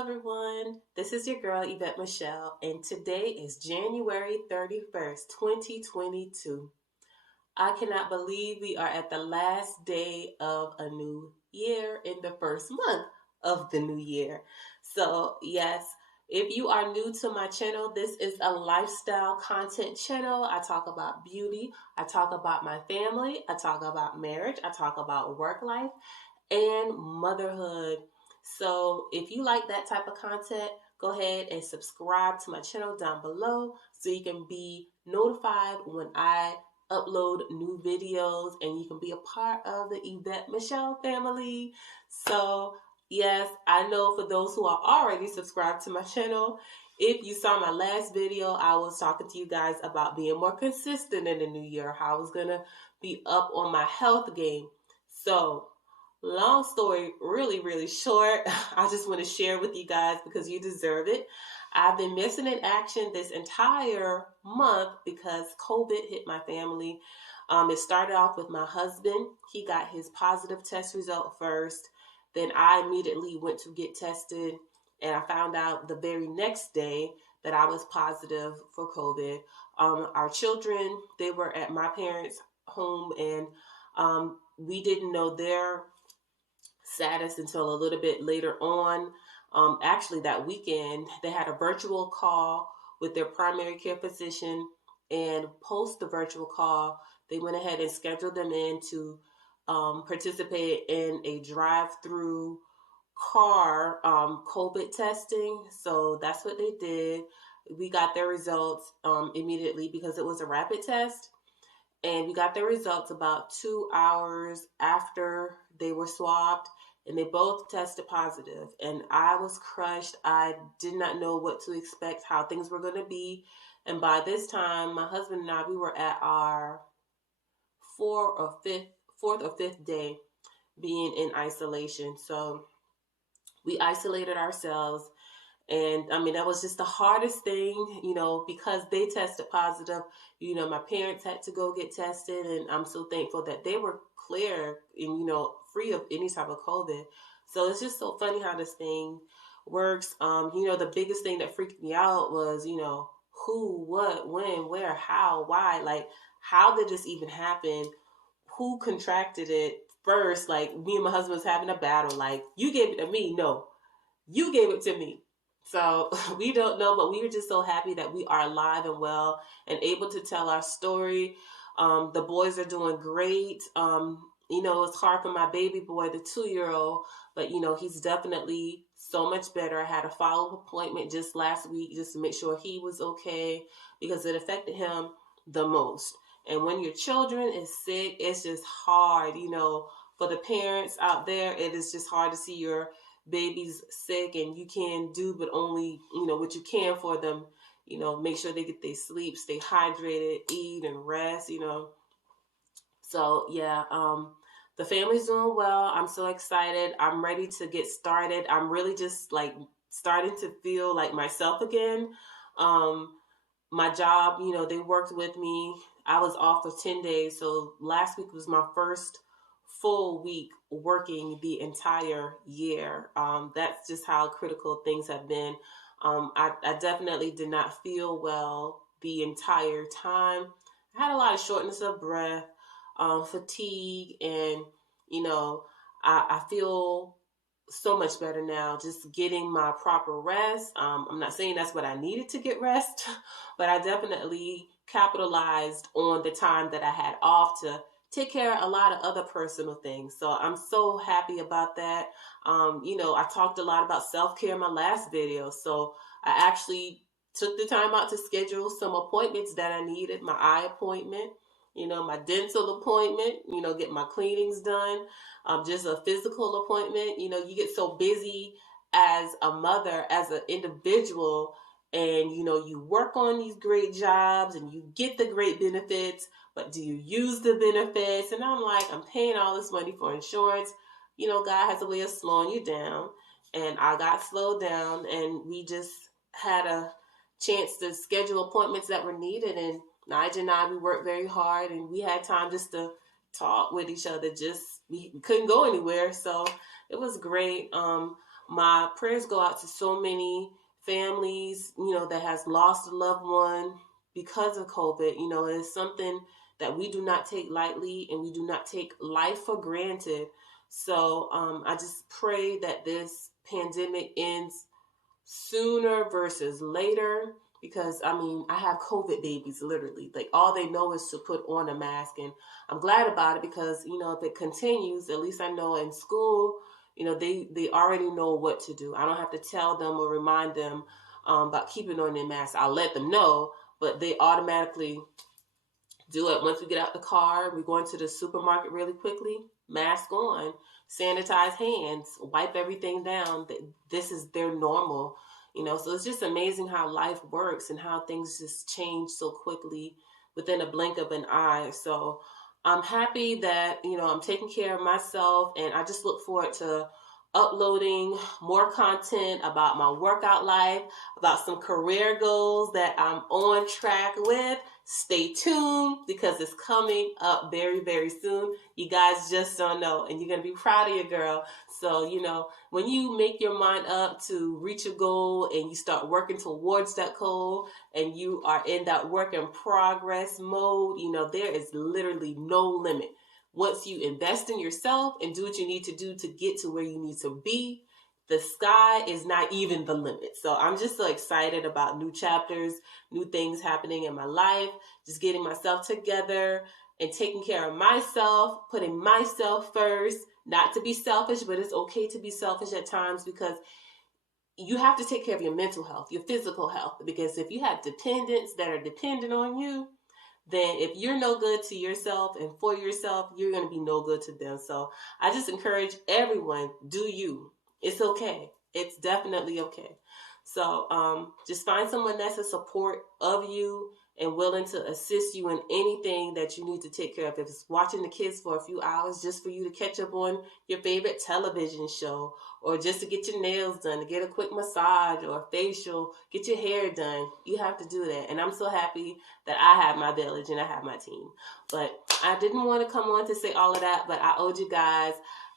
everyone. This is your girl, Yvette Michelle, and today is January 31st, 2022. I cannot believe we are at the last day of a new year in the first month of the new year. So, yes, if you are new to my channel, this is a lifestyle content channel. I talk about beauty, I talk about my family, I talk about marriage, I talk about work life, and motherhood. So if you like that type of content, go ahead and subscribe to my channel down below so you can be notified when I upload new videos and you can be a part of the Yvette Michelle family. So yes, I know for those who are already subscribed to my channel, if you saw my last video, I was talking to you guys about being more consistent in the new year, how I was going to be up on my health game. So long story really short, I just want to share with you guys because you deserve it. I've been missing in action this entire month because COVID hit my family. It started off with my husband. He got his positive test result first. Then I immediately went to get tested, and I found out the very next day that I was positive for COVID. Our children, they were at my parents' home, and we didn't know their status until a little bit later on. Actually, that weekend, they had a virtual call with their primary care physician, and post the virtual call, they went ahead and scheduled them in to participate in a drive-through car COVID testing. So that's what they did. We got their results immediately because it was a rapid test. And we got their results about 2 hours after they were swabbed, and they both tested positive. And I was crushed. I did not know what to expect, how things were going to be. And by this time, my husband and I, we were at our fourth or fifth day being in isolation. So we isolated ourselves. And I mean, that was just the hardest thing, because they tested positive. My parents had to go get tested, and I'm so thankful that they were clear and, free of any type of COVID. So it's just so funny how this thing works. The biggest thing that freaked me out was, who, what, when, where, how, why, like, how did this even happen? Who contracted it first? Like, me and my husband was having a battle. Like, you gave it to me. No, you gave it to me. So we don't know, but we were just so happy that we are alive and well and able to tell our story. The boys are doing great. It's hard for my baby boy, the 2-year-old, but, he's definitely so much better. I had a follow-up appointment just last week just to make sure he was okay because it affected him the most. And when your children is sick, it's just hard, for the parents out there. It is just hard to see your baby's sick and you can do but only what you can for them. Make sure they get their sleep, stay hydrated, eat and rest. So yeah, the family's doing well. I'm so excited. I'm ready to get started. I'm really just like starting to feel like myself again. My job, they worked with me. I was off for 10 days, so last week was my first full week working the entire year. That's just how critical things have been. I definitely did not feel well the entire time. I had a lot of shortness of breath, fatigue, and, I feel so much better now just getting my proper rest. I'm not saying that's what I needed to get rest, but I definitely capitalized on the time that I had off to take care of a lot of other personal things. So I'm so happy about that. I talked a lot about self-care in my last video. So I actually took the time out to schedule some appointments that I needed. My eye appointment, my dental appointment, get my cleanings done, just a physical appointment. You get so busy as a mother, as an individual, and, you work on these great jobs and you get the great benefits, but do you use the benefits? And I'm like, I'm paying all this money for insurance. God has a way of slowing you down. And I got slowed down, and we just had a chance to schedule appointments that were needed. And Nigel and I, we worked very hard, and we had time just to talk with each other. We couldn't go anywhere. So it was great. my prayers go out to so many families, that has lost a loved one because of COVID. It's something that we do not take lightly, and we do not take life for granted. So I just pray that this pandemic ends sooner versus later, because I have COVID babies, literally. Like, all they know is to put on a mask, and I'm glad about it, because if it continues, at least I know in school, they already know what to do. I don't have to tell them or remind them about keeping on their mask. I'll let them know, but they automatically do it. Once we get out the car, we go into the supermarket really quickly, mask on, sanitize hands, wipe everything down. This is their normal, so it's just amazing how life works and how things just change so quickly within a blink of an eye. So I'm happy that, I'm taking care of myself, and I just look forward to uploading more content about my workout life, about some career goals that I'm on track with. Stay tuned, because it's coming up very, very soon. You guys just don't know, and you're going to be proud of your girl. So, when you make your mind up to reach a goal and you start working towards that goal, and you are in that work in progress mode, there is literally no limit. Once you invest in yourself and do what you need to do to get to where you need to be, the sky is not even the limit. So I'm just so excited about new chapters, new things happening in my life, just getting myself together and taking care of myself, putting myself first. Not to be selfish, but it's okay to be selfish at times, because you have to take care of your mental health, your physical health, because if you have dependents that are dependent on you, then if you're no good to yourself and for yourself, you're going to be no good to them. So I just encourage everyone, do you. It's okay. It's definitely okay. So just find someone that's a support of you and willing to assist you in anything that you need to take care of. If it's watching the kids for a few hours just for you to catch up on your favorite television show, or just to get your nails done, to get a quick massage or facial, get your hair done, you have to do that. And I'm so happy that I have my village and I have my team. But I didn't want to come on to say all of that, but I owed you guys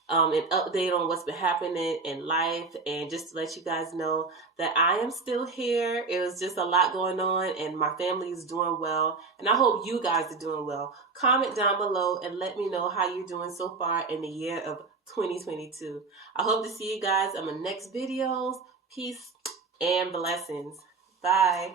an update on what's been happening in life, and just to let you guys know that I am still here. It was just a lot going on, and my family is doing well, and I hope you guys are doing well. Comment down below and let me know how you're doing so far in the year of 2022. I hope to see you guys on my next videos. Peace and blessings. Bye.